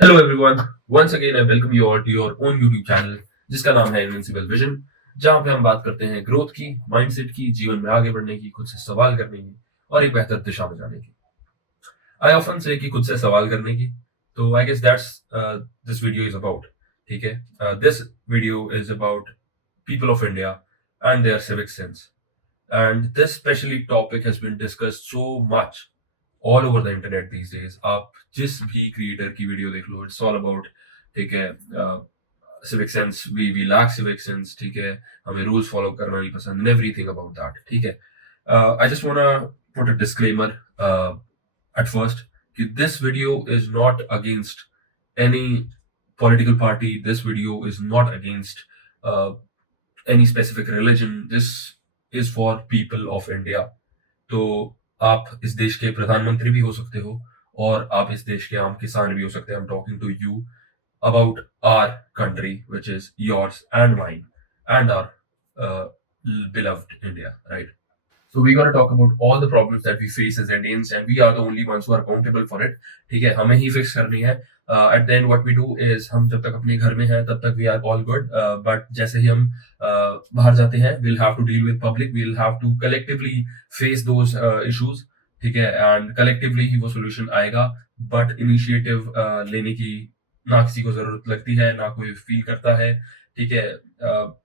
Hello everyone, once again I welcome you all to your own YouTube channel जिसका नाम है invincible vision. जहां पे हम बात करते हैं ग्रोथ की, माइंडसेट की, जीवन में आगे बढ़ने की, खुद से सवाल करने की और एक बेहतर दिशा में जाने की। आई ऑफन से कि खुद से सवाल करने की, तो I guess that's this video is about. ठीक है, this video is about people of India and their civic sense. And this specially topic has been discussed so much all over the internet these days. आप जिस भी creator की video देख लो, it's all about, ठीक है, civic sense, we lack civic sense, ठीक है, हमें रूल्स फॉलो करना नहीं पसंद, एवरीथिंग अबाउट दैट। ठीक है, I just वांना put a disclaimer at first कि this video is not against any political party. This video is not against uh, any specific religion. This is for people of India. तो आप इस देश के प्रधानमंत्री भी हो सकते हो और आप इस देश के आम किसान भी हो सकते हैं। I'm talking to you about our country, which is yours and mine, and our uh, beloved India, right? So we're going to talk about all the problems that we face as Indians, and we are the only ones who are accountable for it. ठीक है, हमें ही fix करनी है। At the end what we do is, हम जब तक अपने घर में हैं तब तक we are all good, but जैसे ही हम बाहर जाते हैं, we'll have to deal with public, we'll have to collectively face those issues। ठीक है, एंड कलेक्टिवली ही वो सोल्यूशन आएगा। बट इनिशिएटिव लेने की ना किसी को जरूरत लगती है, ना कोई फील करता है। ठीक है,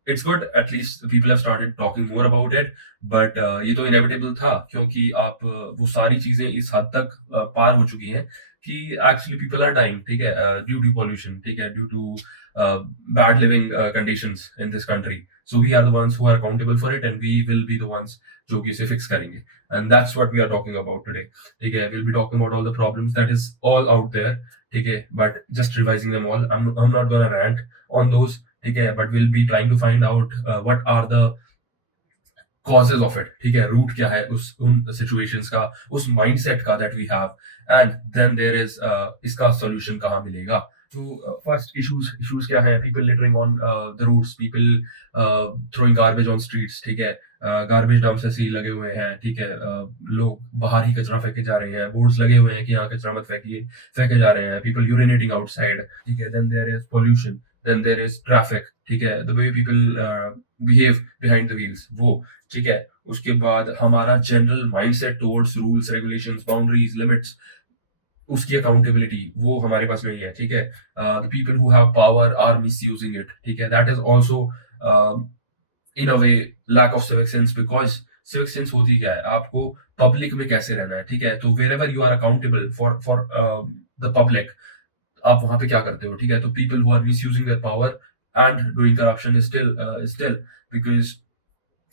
it's good, at least people have started talking more about it. But ये तो इनेविटेबल था, क्योंकि आप वो सारी चीजें इस हद तक पार हो चुकी हैं कि एक्चुअली पीपल आर डाइंग। ठीक है, ड्यू टू पॉल्यूशन, ठीक है, due to bad living conditions in this country. So we are the ones who are accountable for it, and we will be the ones जो कि इसे fix करेंगे। And that's what we are talking about today. ठीक है, will be talking about all the problems that is all out there. ठीक है, but just revising them all, I am not gonna rant on those. ठीक है, but will be trying to find out what are the causes of it. ठीक है, root क्या है उस उन सिचुएशंस का, उस माइंडसेट का that we have, and then there is इसका सॉल्यूशन कहाँ मिलेगा। तो फर्स्ट इश्यूज क्या है? People littering on the routes, people throwing garbage on streets. ठीक है, गार्बेज डंप्स ऐसे ही लगे हुए हैं। ठीक है, लोग बाहर ही कचरा फेंके जा रहे हैं, बोर्ड्स लगे हुए हैं कि यहाँ कचरा मत फेंकिए, फेंके जा रहे हैं। People urinating outside. ठीक है, then there is pollution, then there is traffic. ठीक है, the way people behave behind the wheels, वो। ठीक है, उसके बाद हमारा general mindset towards rules, regulations, boundaries, limits, उसकी अकाउंटेबिलिटी वो हमारे पास नहीं है। ठीक है, the people who have power are misusing it. ठीक है, that is also in a way lack of civic sense, because civic sense होती क्या है? आपको पब्लिक में कैसे रहना है। ठीक है, तो wherever you are accountable for for the public, आप वहां पे क्या करते हो? ठीक है, तो people who are misusing their power and doing corruption is still, because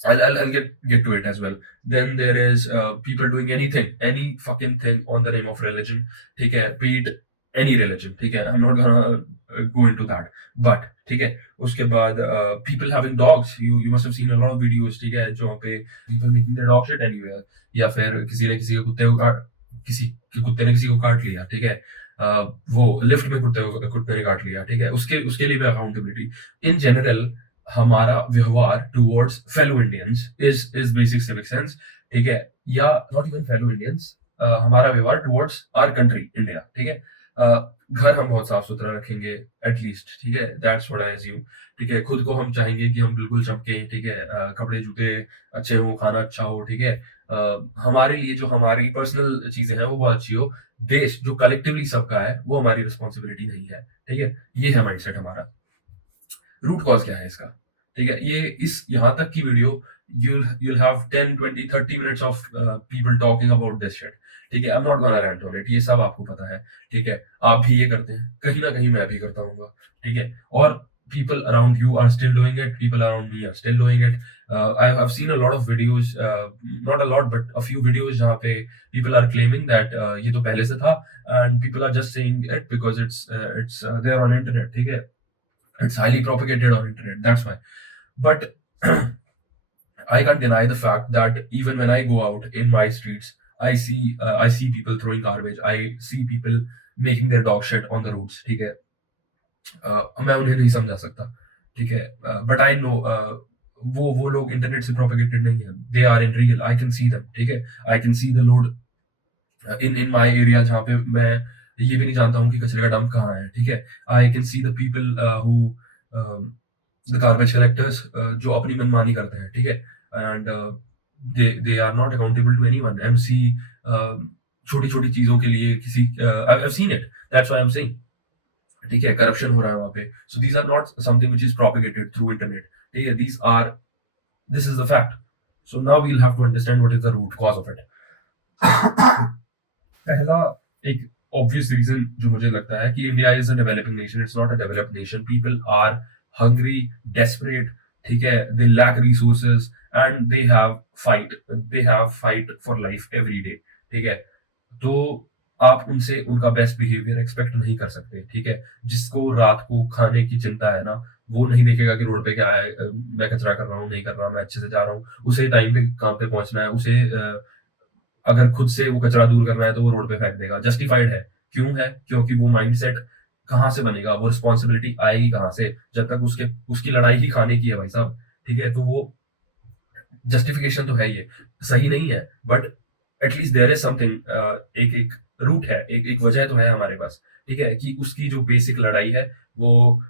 I'll get to it as well. Then there is people doing anything, any fucking thing on the name of religion. ठीक है, be it any religion। ठीक है, I'm not gonna go into that, but ठीक है, उसके बाद people having dogs, you must have seen a lot of videos। ठीक है, जहाँ पे people making their dog shit anywhere, या फिर किसी ने किसी के कुत्ते को किसी के कुत्ते ने किसी को काट लिया। ठीक है, वो लिफ्ट में कुत्ते ने काट लिया। ठीक है, उसके उसके लिए भी अकाउंटेबिलिटी। इन जनरल हमारा व्यवहार towards fellow Indians is basic civic sense. ठीक है, या नॉट इवन फेलो इंडियंस, हमारा व्यवहार टुवर्ड्स आवर कंट्री इंडिया। ठीक है, घर हम बहुत साफ सुथरा रखेंगे एटलीस्ट। ठीक है, दैट्स व्हाट आई अज्यूम। ठीक है, खुद को हम चाहेंगे कि हम बिल्कुल चमके। ठीक है, कपड़े जूते अच्छे हो, खाना अच्छा हो। ठीक है, हमारे लिए जो हमारी पर्सनल चीजें हैं वो बहुत अच्छी हो। देश जो कलेक्टिवली सबका है वो हमारी रिस्पॉन्सिबिलिटी नहीं है। ठीक है, ये है माइंडसेट हमारा। रूट कॉज क्या है इसका? ठीक है, ये इस यहाँ तक की video, you'll have 10 20 30 minutes of people talking about this shit। ठीक है, I am not gonna rant on it, ये सब आपको पता है। ठीक है, आप भी ये करते हैं, कहीं ना कहीं मैं भी करता हूँ। ठीक है, और people around you are still doing it, people around me are still doing it। I've seen a lot of videos, not a lot but a few videos जहाँ पे people are claiming that ये तो पहले से था, and people are just saying it because it's there on internet। ठीक है, it's highly propagated on internet, that's why। But I can't deny the fact that even when I go out in my streets, I see people throwing garbage, I see people making their dog shit on the roads। ठीक है, मैं उन्हें नहीं समझा सकता। ठीक है, but I know वो लोग इंटरनेट से प्रोपेगेटेड नहीं है, they are in real, I can see them. ठीक है, I can see the load in in my area जहाँ पे मैं ये भी नहीं जानता हूँ कि कचरे का डंप कहाँ है, ठीक है? I can see the people who the garbage collectors जो अपनी मनमानी करते हैं, ठीक है? And they are not accountable to anyone. MC छोटी-छोटी चीज़ों के लिए किसी I have seen it, that's why I am saying, ठीक है? करप्शन हो रहा है वहाँ पे। So these are not something which is propagated through internet, ठीक है? These are this is the fact. So now we will have to understand what is the root cause of it. पहला एक obvious reason जो मुझे लगता है कि India is a developing nation, it's not a developed nation. People are hungry, desperate, ठीक है? They lack resources and they have fight for life every day, ठीक है? तो आप उनसे उनका बेस्ट बिहेवियर एक्सपेक्ट नहीं कर सकते, ठीक है? जिसको रात को खाने की चिंता है ना, वो नहीं देखेगा कि रोड पे क्या है, मैं कचरा कर रहा हूँ, नहीं कर रहा, मैं अच्छे से जा रहा हूँ। उसे टाइम पे काम पे पहुंचना है, उसे अगर खुद से वो कचरा दूर करना है तो वो रोड पे फेंक देगा, जस्टिफाइड है। क्यों है? क्योंकि वो माइंडसेट कहाँ से बनेगा, वो रिस्पॉन्सिबिलिटी आएगी कहाँ से, जब तक उसकी लड़ाई ही खाने की है भाई साहब, ठीक है? तो वो जस्टिफिकेशन तो है, ये सही नहीं है, but at least there is something, एक एक रूट है, एक एक वजह तो है हमारे पास, ठीक है? कि उसकी जो बेसिक लड़ाई है वो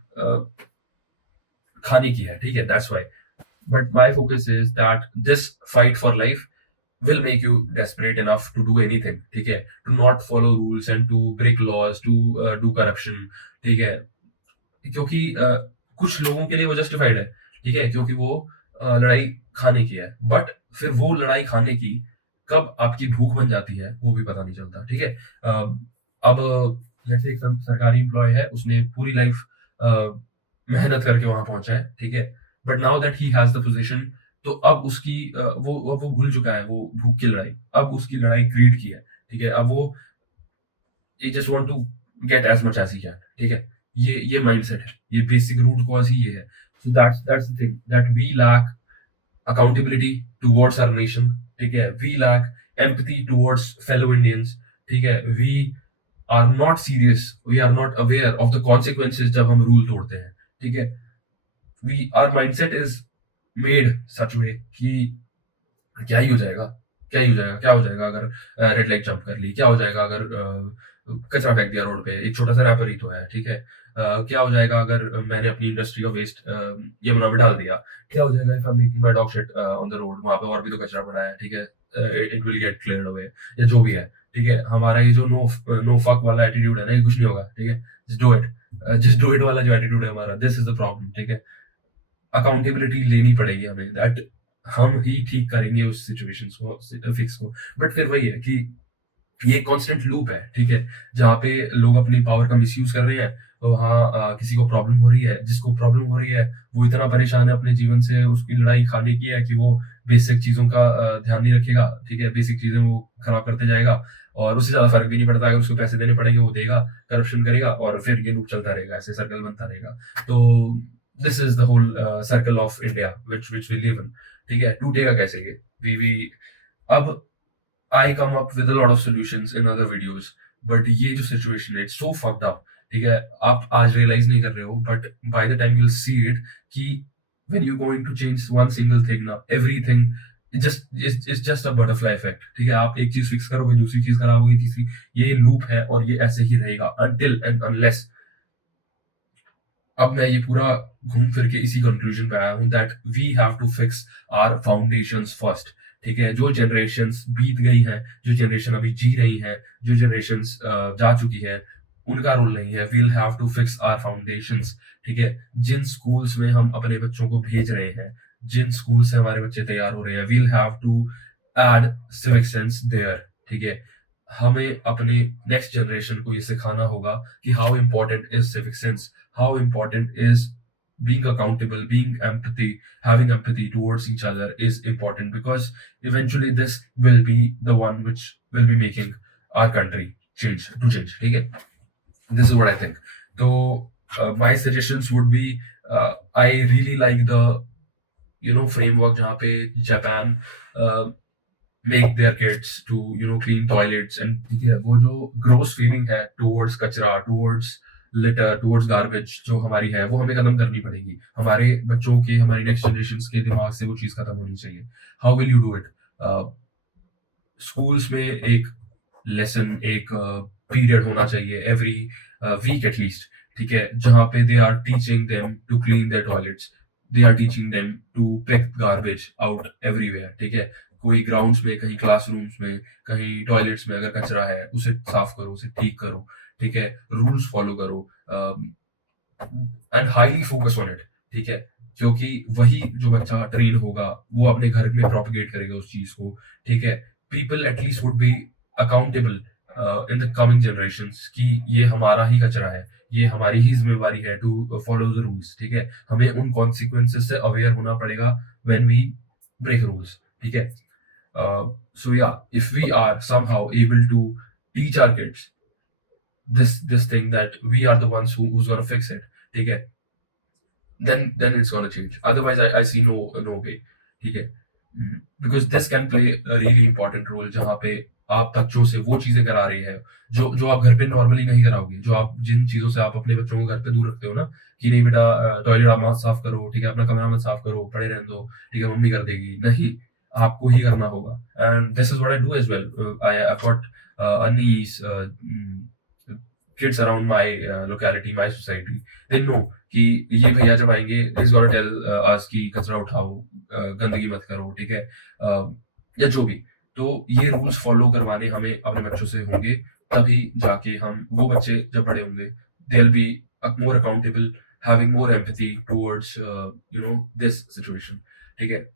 खाने की है, ठीक है? That's why. But my focus is that this fight for life will make you desperate enough to do anything, ठीक है? To not follow rules and to break laws, to do corruption, ठीक है? क्योंकि कुछ लोगों के लिए वो जस्टिफाइड है, ठीक है? क्योंकि वो लड़ाई खाने की है, बट फिर वो लड़ाई खाने की कब आपकी भूख बन जाती है वो भी पता नहीं चलता, ठीक है? अब लेट्स से एक सरकारी एम्प्लॉय है, उसने पूरी लाइफ मेहनत करके वहां पहुंचा है, ठीक है? But now that he has the position, तो अब उसकी वो भूल चुका है वो भूख की लड़ाई, अब उसकी लड़ाई ग्रीड की है, ठीक है? अब वो he just want to get as much as he can, ठीक है? ये माइंडसेट है, ये बेसिक रूट कॉज ही ये है। So that's the thing that we lack accountability towards our nation, ठीक है? We lack empathy towards fellow Indians, ठीक है? We are not serious, we are not aware of the consequences जब हम rule तोड़ते हैं, ठीक है? We our mindset is made such way कि क्या ही हो जाएगा, क्या ही हो जाएगा, क्या हो जाएगा अगर रेड लाइट जंप कर ली, क्या हो जाएगा अगर कचरा फेंक दिया रोड पे, एक छोटा सा रैपर ही तो है, ठीक है? क्या हो जाएगा अगर मैंने अपनी इंडस्ट्री का वेस्ट यमुना में डाल दिया, क्या हो जाएगा if I am making my dog shit on the road, वहां पे और भी तो कचरा पड़ा है, ठीक है? It will get cleared away, या जो भी है, ठीक है? हमारा ये जो नो फक वाला एटीट्यूड है ना, ये कुछ नहीं होगा, ठीक है? जस्ट डू इट वाला जो एटीट्यूड है हमारा, दिस इज द प्रॉब्लम, ठीक है? अकाउंटेबिलिटी लेनी पड़ेगी हमें, दैट हम ही ठीक करेंगे उस सिचुएशन को, फिक्स को। बट फिर वही है कि ये कांस्टेंट लूप है, ठीक है? जहाँ पे लोग अपनी पावर का मिसयूज कर रहे हैं, तो वहाँ किसी को प्रॉब्लम हो रही है, जिसको प्रॉब्लम हो रही है वो इतना परेशान है अपने जीवन से, उसकी लड़ाई खाने की है कि वो बेसिक चीजों का ध्यान नहीं रखेगा, ठीक है? बेसिक चीजें वो खराब करते जाएगा और उससे ज्यादा फर्क भी नहीं पड़ता, अगर उसको पैसे देने पड़ेंगे वो देगा, करप्शन करेगा और फिर ये लूप चलता रहेगा, ऐसे सर्कल बनता रहेगा। तो this is the whole circle of India which we live in, ठीक है? टूटेगा कैसे ये? वी अब I come up with a lot of solutions in other videos, but ये जो situation है, it's so fucked up, ठीक है? आप आज realize नहीं कर रहे हो, but by the time you'll see it, कि when you're going to change one single thing now, everything it's just a butterfly effect, ठीक है? आप एक चीज फिक्स करोगे, दूसरी चीज खराब होगी, तीसरी, ये लूप है और ये ऐसे ही रहेगा until and unless। अब मैं ये पूरा घूम फिर के इसी कंक्लूजन पे आया हूँ that we have to fix our foundations first, ठीक है? जो जनरेशंस बीत गई हैं, जो जनरेशन अभी जी रही हैं, जो जनरेशंस जा चुकी है, उनका रोल नहीं है। We'll have to fix our foundations, ठीक है? जिन स्कूल्स में हम अपने बच्चों को भेज रहे हैं, जिन स्कूल से हमारे बच्चे तैयार हो रहे हैं, we'll have to add civic sense there, ठीक है? हमें अपने नेक्स्ट जनरेशन को ये सिखाना होगा कि how important is civic sense, how important is being accountable, having empathy towards each other is important, because eventually this will be the one which will be making our country change, ठीक है? This is what I think. So my suggestions would be, I really like the framework जहाँ पे Japan make their kids to clean toilets, and ठीक है, वो जो gross feeling है towards कचरा, towards लिटर, टुवर्ड्स गार्बेज जो हमारी है, वो हमें खत्म करनी पड़ेगी। हमारे बच्चों के, हमारी नेक्स्ट जनरेशन के दिमाग से वो चीज खत्म होनी चाहिए। How will you do it? Schools में एक लेसन, एक पीरियड होना चाहिए एवरी वीक एटलीस्ट, ठीक है, जहाँ पे they are teaching them to clean their toilets, they are teaching them to pick garbage out everywhere, ठीक है। कोई ग्राउंड्स में, कहीं क्लासरूम्स में, कहीं टॉयलेट्स में अगर कचरा है उसे साफ करो, उसे ठीक करो, ठीक है, रूल्स फॉलो करो and highly focus on it, ठीक है, क्योंकि वही जो बच्चा ट्रेन होगा वो अपने घर में प्रोपिगेट करेगा उस चीज को, ठीक है। People at least would be accountable in the coming generations कि ये हमारा ही कचरा है, ये हमारी ही जिम्मेवारी है टू फॉलो द रूल्स, ठीक है। हमें उन कॉन्सिक्वेंसेस से अवेयर होना पड़ेगा व्हेन वी ब्रेक रूल्स, ठीक है। So yeah, if we are somehow able to teach our kids this thing that we are the ones who's gonna fix it, ठीक है, then it's gonna change. Otherwise, I see no way, ठीक है, because this can play a really important role जहाँ पे आप बच्चों से वो चीजें करा रही है जो जो आप घर पे नॉर्मली नहीं कराओगे, जो आप जिन चीजों से आप अपने बच्चों को घर पे दूर रखते हो ना, कि नहीं बेटा टॉयलेट आप मत साफ करो, ठीक है, अपना कमरा मत साफ करो, पड़े रहने दो, ठीक है, मम्मी कर देगी, नहीं, आपको ही करना होगा। And this is what I do as well. I got a niece, kids around my locality, my society, they know कि ये भैया जब आएंगे इज गोना टेल अस कि कचरा उठाओ, गंदगी मत करो, ठीक है, या जो भी। तो ये रूल्स फॉलो करवाने हमें अपने बच्चों से होंगे, तभी जाके हम वो बच्चे जब बड़े होंगे they will be more accountable, having more empathy towards this situation, ठीक है।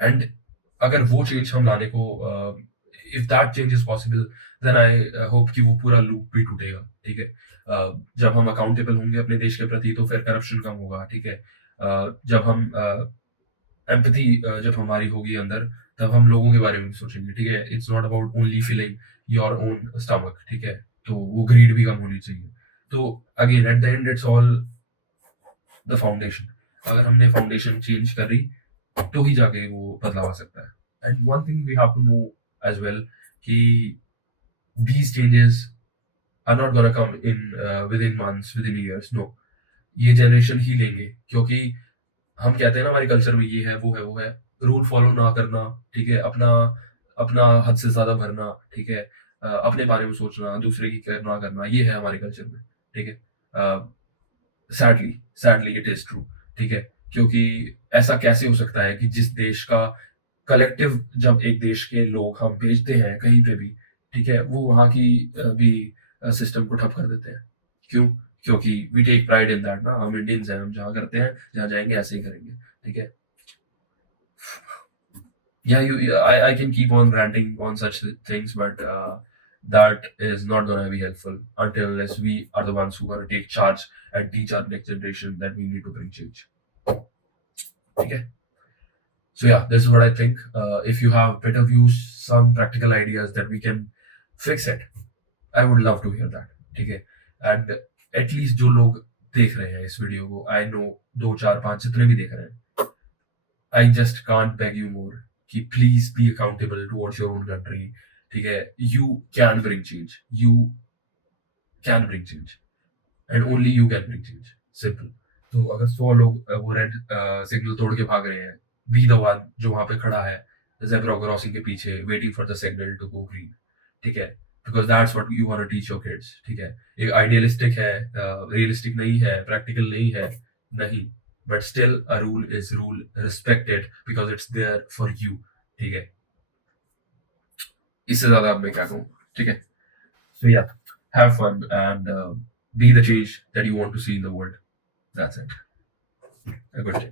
एंड अगर वो चेंज हम लाने को, if that change is possible, then I hope कि वो पूरा लूप भी टूटेगा, ठीक है। जब हम अकाउंटेबल होंगे अपने देश के प्रति तो फिर करप्शन कम होगा, ठीक है। जब हम एम्पैथी जब हमारी होगी अंदर, तब हम लोगों के बारे में भी सोचेंगे, ठीक है। It's not about only filling your own stomach, ठीक है, तो वो ग्रीड भी कम होनी चाहिए। तो again eight the and it's all the foundation. अगर हमने फाउंडेशन चेंज करी तो ही जाके वो बदलाव आ सकता है। And one thing we have to know as well कि these changes are not gonna come in within months, within years, no, ये जनरेशन ही लेंगे, क्योंकि हम कहते हैं ना हमारे कल्चर में ये है वो है वो है, रूल फॉलो ना करना, ठीक है, अपना अपना हद से ज्यादा भरना, ठीक है, अपने बारे में सोचना, दूसरे की केयर ना करना, ये है हमारे कल्चर में, ठीक है। Sadly sadly it is true, ठीक है, क्योंकि ऐसा कैसे हो सकता है कि जिस देश का कलेक्टिव, जब एक देश के लोग हम भेजते हैं कहीं पे भी, ठीक है, वो वहाँ की भी सिस्टम को ठप कर देते हैं। क्यों? क्योंकि we take pride in that ना, हम इंडियंस हैं, हम जहाँ करते हैं, जहाँ जाएंगे ऐसे ही करेंगे, ठीक है। Yeah, I can keep on ranting on such things, but that is not gonna be helpful until unless we are the ones who are gonna take charge and teach our next generation that we need to bring change. Okay. So yeah, this is what I think. If you have better views, some practical ideas that we can fix it, I would love to hear that. ठीक है, and at least जो लोग देख रहे हैं इस video को, I know 2 4 5 जितने भी देख रहे हैं, I just can't beg you more कि please be accountable towards your own country, ठीक है। You can bring change, you can bring change, and only you can bring change, simple। तो अगर 100 लोग वो रेड सिग्नल तोड़ के भाग रहे हैं, बी द वन जो वहां पे खड़ा है ज़ेब्रा क्रॉसिंग के पीछे waiting for the signal to go green, ठीक है, because that's what you want to teach your kids, ठीक है। एक आइडियलिस्टिक है, रियलिस्टिक नहीं है, प्रैक्टिकल नहीं है, नहीं, but still a rule is rule, respected because it's there for you, ठीक है। इससे ज्यादा अब मैं क्या कहूँ, ठीक है। So yeah, have fun and be the change that you want to see in the world, that's it. A good day.